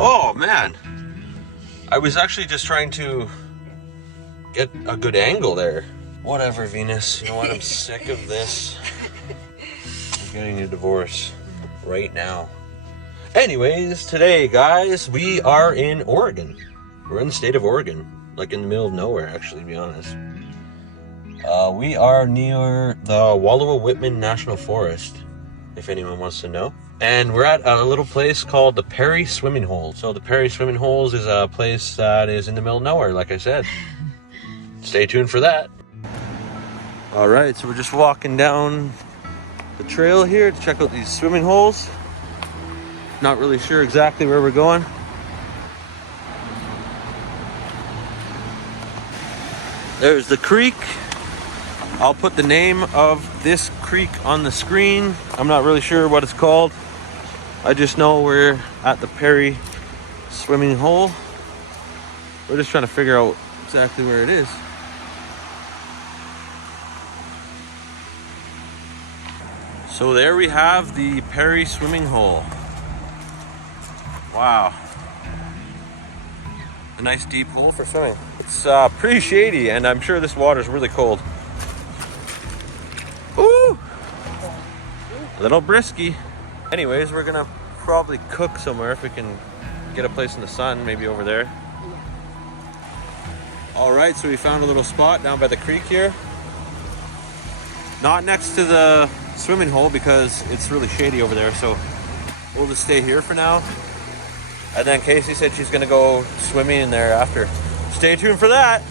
Oh man, I was actually just trying to get a good angle there. Whatever, Venus, you know what, I'm sick of this. I'm getting a divorce right now. Anyways, today guys, we are in Oregon. We're in the state of Oregon, like in the middle of nowhere actually, to be honest. We are near the Wallowa-Whitman National Forest, if anyone wants to know. And we're at a little place called the Perry Swimming Hole. So the Perry Swimming Holes is a place that is in the middle of nowhere, like I said. Stay tuned for that. All right, so we're just walking down the trail here to check out these swimming holes. Not really sure exactly where we're going. There's the creek. I'll put the name of this creek on the screen. I'm not really sure what it's called. I just know we're at the Perry Swimming Hole. We're just trying to figure out exactly where it is. So there we have the Perry Swimming Hole. Wow. A nice deep hole for swimming. It's pretty shady, and I'm sure this water is really cold. Ooh! A little brisky. Anyways, we're gonna probably cook somewhere if we can get a place in the sun, maybe over there. All right, so we found a little spot down by the creek here. Not next to the swimming hole because it's really shady over there, so we'll just stay here for now. And then Casey said she's gonna go swimming in there after. Stay tuned for that.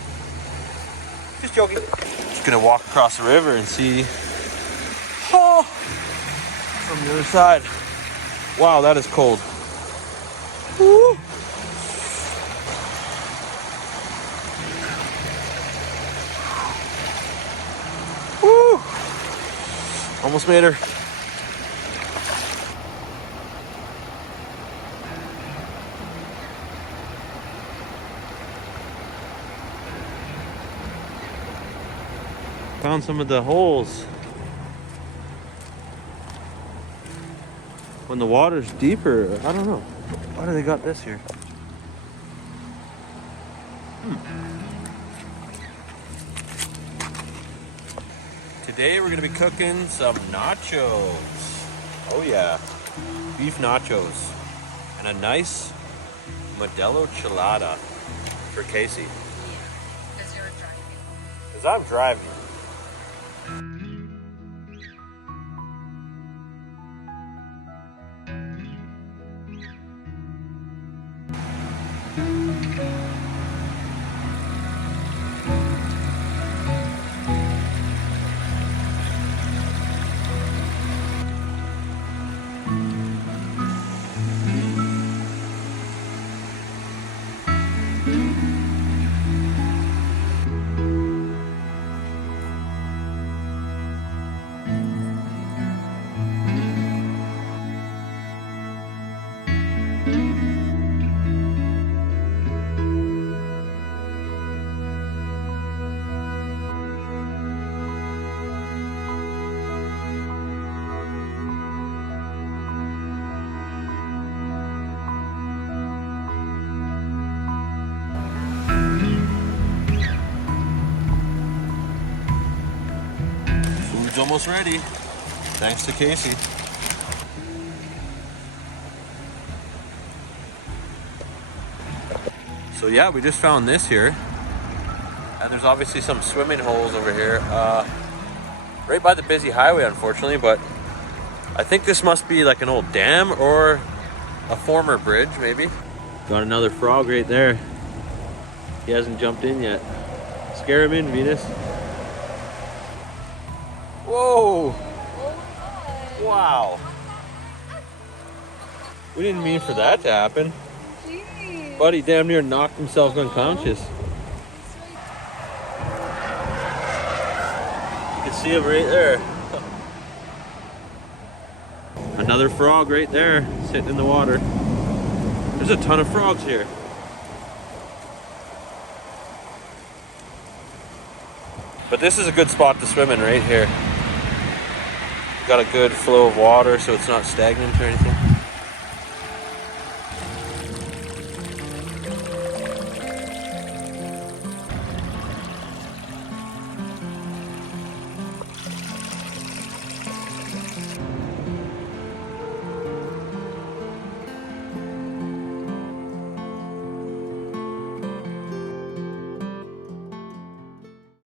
Just joking. Just gonna walk across the river and see from the other side. Wow, that is cold. Woo. Woo. Almost made her. Found some of the holes. When the water's deeper, I don't know. Why do they got this here? Today we're gonna be cooking some nachos. Oh yeah, beef nachos. And a nice Modelo Chelada for Casey. Yeah, because you're driving. Because I'm driving. Food's almost ready, thanks to Casey. So yeah, we just found this here. And there's obviously some swimming holes over here. Right by the busy highway, unfortunately, but I think this must be like an old dam or a former bridge, maybe. Got another frog right there. He hasn't jumped in yet. Scare him in, Venus. Whoa! Wow! We didn't mean for that to happen. Jeez. Buddy damn near knocked himself unconscious. You can see him right there. Another frog right there, sitting in the water. There's a ton of frogs here. But this is a good spot to swim in right here. Got a good flow of water, so it's not stagnant or anything.